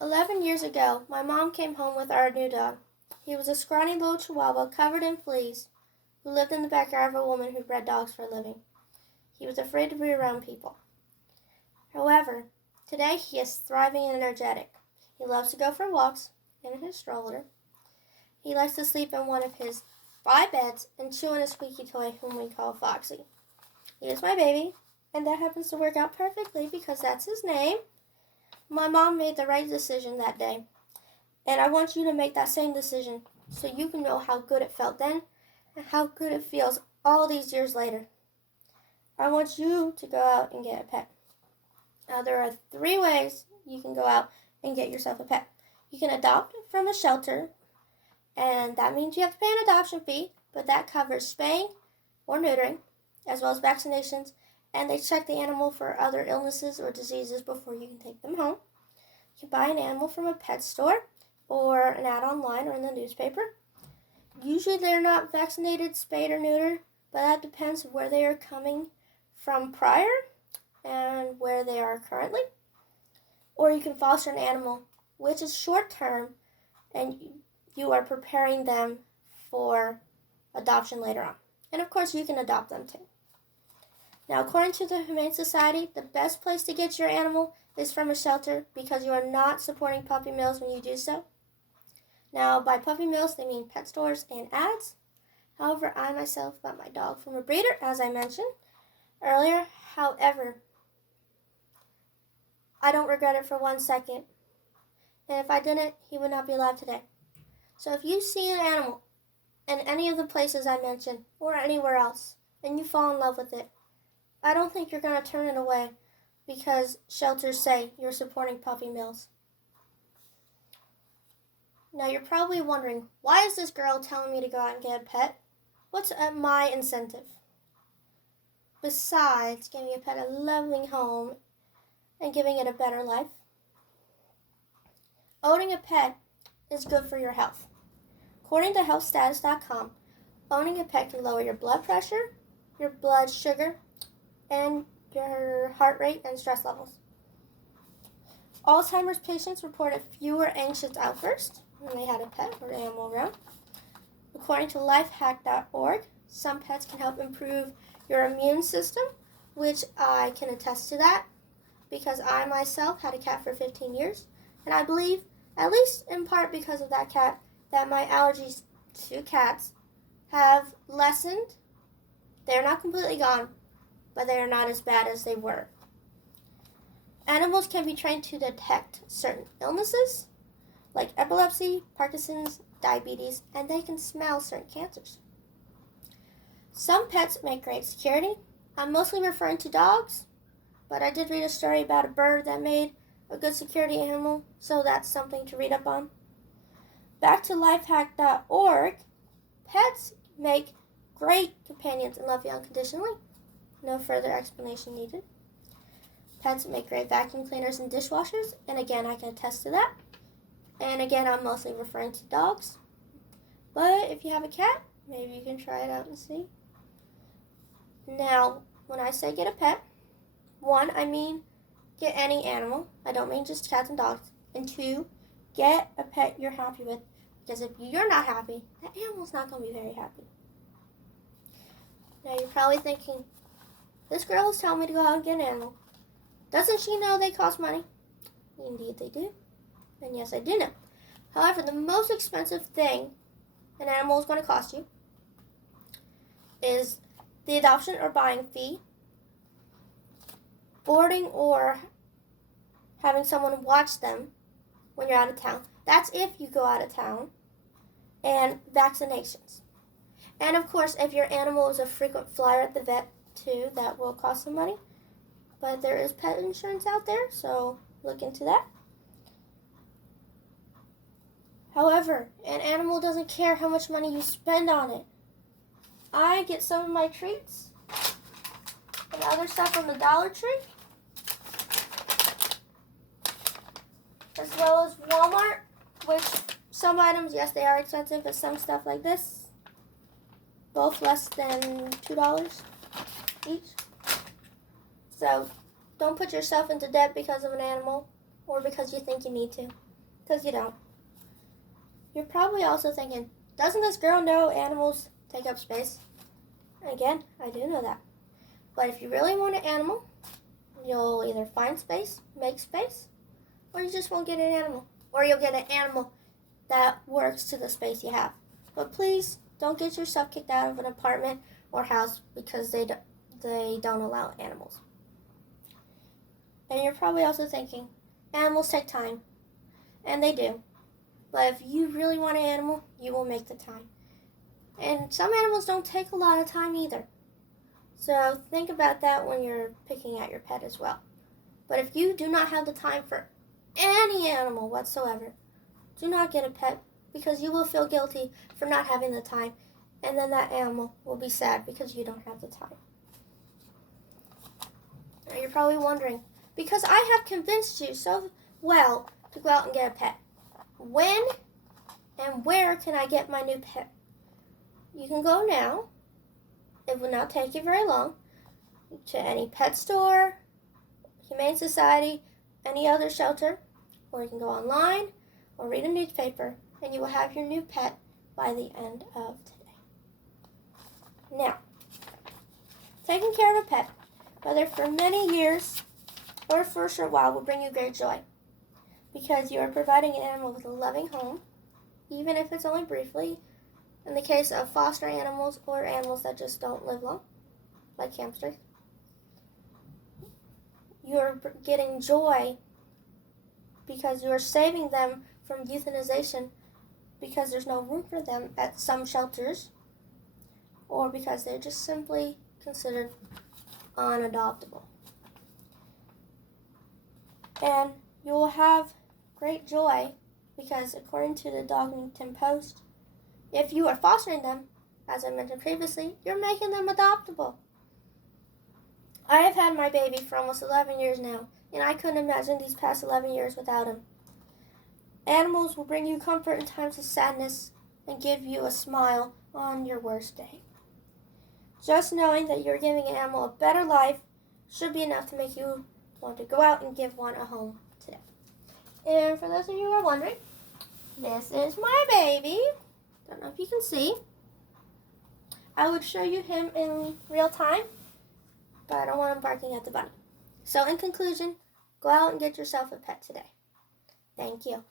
11 years ago, my mom came home with our new dog. He was a scrawny little chihuahua covered in fleas who lived in the backyard of a woman who bred dogs for a living. He was afraid to be around people. However, today he is thriving and energetic. He loves to go for walks in his stroller. He likes to sleep in one of his 5 beds and chew on a squeaky toy whom we call Foxy. He is my baby, and that happens to work out perfectly because that's his name. My mom made the right decision that day, and I want you to make that same decision so you can know how good it felt then and how good it feels all these years later. I want you to go out and get a pet. Now, there are 3 ways you can go out and get yourself a pet. You can adopt from a shelter, and that means you have to pay an adoption fee, but that covers spaying or neutering, as well as vaccinations, and they check the animal for other illnesses or diseases before you can take them home. You can buy an animal from a pet store or an ad online or in the newspaper. Usually they're not vaccinated, spayed, or neutered, but that depends where they are coming from prior and where they are currently. Or you can foster an animal, which is short term, and you are preparing them for adoption later on. And of course, you can adopt them too. Now, according to the Humane Society, the best place to get your animal is from a shelter because you are not supporting puppy mills when you do so. Now, by puppy mills, they mean pet stores and ads. However, I myself got my dog from a breeder, as I mentioned earlier. However, I don't regret it for 1 second. And if I didn't, he would not be alive today. So if you see an animal in any of the places I mentioned or anywhere else and you fall in love with it, I don't think you're going to turn it away because shelters say you're supporting puppy mills. Now you're probably wondering, why is this girl telling me to go out and get a pet? What's my incentive? Besides giving a pet a loving home and giving it a better life, owning a pet is good for your health. According to healthstatus.com, owning a pet can lower your blood pressure, your blood sugar, and your heart rate and stress levels. Alzheimer's patients reported fewer anxious outbursts when they had a pet or animal around. According to lifehack.org, some pets can help improve your immune system, which I can attest to that because I myself had a cat for 15 years, and I believe, at least in part because of that cat, that my allergies to cats have lessened. They're not completely gone, but they are not as bad as they were. Animals can be trained to detect certain illnesses, like epilepsy, Parkinson's, diabetes, and they can smell certain cancers. Some pets make great security. I'm mostly referring to dogs, but I did read a story about a bird that made a good security animal, so that's something to read up on. Back to lifehack.org, pets make great companions and love you unconditionally. No further explanation needed. Pets make great vacuum cleaners and dishwashers, and again, I can attest to that. And again, I'm mostly referring to dogs. But if you have a cat, maybe you can try it out and see. Now, when I say get a pet, 1, I mean get any animal. I don't mean just cats and dogs. And 2, get a pet you're happy with. Because if you're not happy, that animal's not going to be very happy. Now, you're probably thinking, this girl is telling me to go out and get an animal. Doesn't she know they cost money? Indeed they do. And yes, I do know. However, the most expensive thing an animal is going to cost you is the adoption or buying fee, boarding or having someone watch them when you're out of town. That's if you go out of town. And vaccinations. And of course, if your animal is a frequent flyer at the vet too, that will cost some money. But there is pet insurance out there, so look into that. However, an animal doesn't care how much money you spend on it. I get some of my treats and other stuff from the Dollar Tree, as well as Walmart, which some items, yes, they are expensive, but some stuff like this, both less than $2 each. So don't put yourself into debt because of an animal or because you think you need to. because you don't. You're probably also thinking, doesn't this girl know animals take up space? Again, I do know that. But if you really want an animal, you'll either find space, make space, or you just won't get an animal. Or you'll get an animal that works to the space you have. But please don't get yourself kicked out of an apartment or house because they don't allow animals. And you're probably also thinking, animals take time. And they do. But if you really want an animal, you will make the time. And some animals don't take a lot of time either. So think about that when you're picking out your pet as well. But if you do not have the time for any animal whatsoever, do not get a pet because you will feel guilty for not having the time, and then that animal will be sad because you don't have the time. Now you're probably wondering, because I have convinced you so well to go out and get a pet, when and where can I get my new pet? You can go now. It will not take you very long. To any pet store, Humane Society, any other shelter, or you can go online or read a newspaper, and you will have your new pet by the end of today. Now, taking care of a pet, whether for many years or for a short while, will bring you great joy because you are providing an animal with a loving home, even if it's only briefly, in the case of foster animals or animals that just don't live long, like hamsters. You're getting joy because you're saving them from euthanization because there's no room for them at some shelters, or because they're just simply considered unadoptable. And you will have great joy because according to the Dogington Post, if you are fostering them, as I mentioned previously, you're making them adoptable. I have had my baby for almost 11 years now, and I couldn't imagine these past 11 years without him. Animals will bring you comfort in times of sadness and give you a smile on your worst day. Just knowing that you're giving an animal a better life should be enough to make you want to go out and give one a home today. And for those of you who are wondering, this is my baby. Don't know if you can see. I would show you him in real time, but I don't want him barking at the bunny. So in conclusion, go out and get yourself a pet today. Thank you.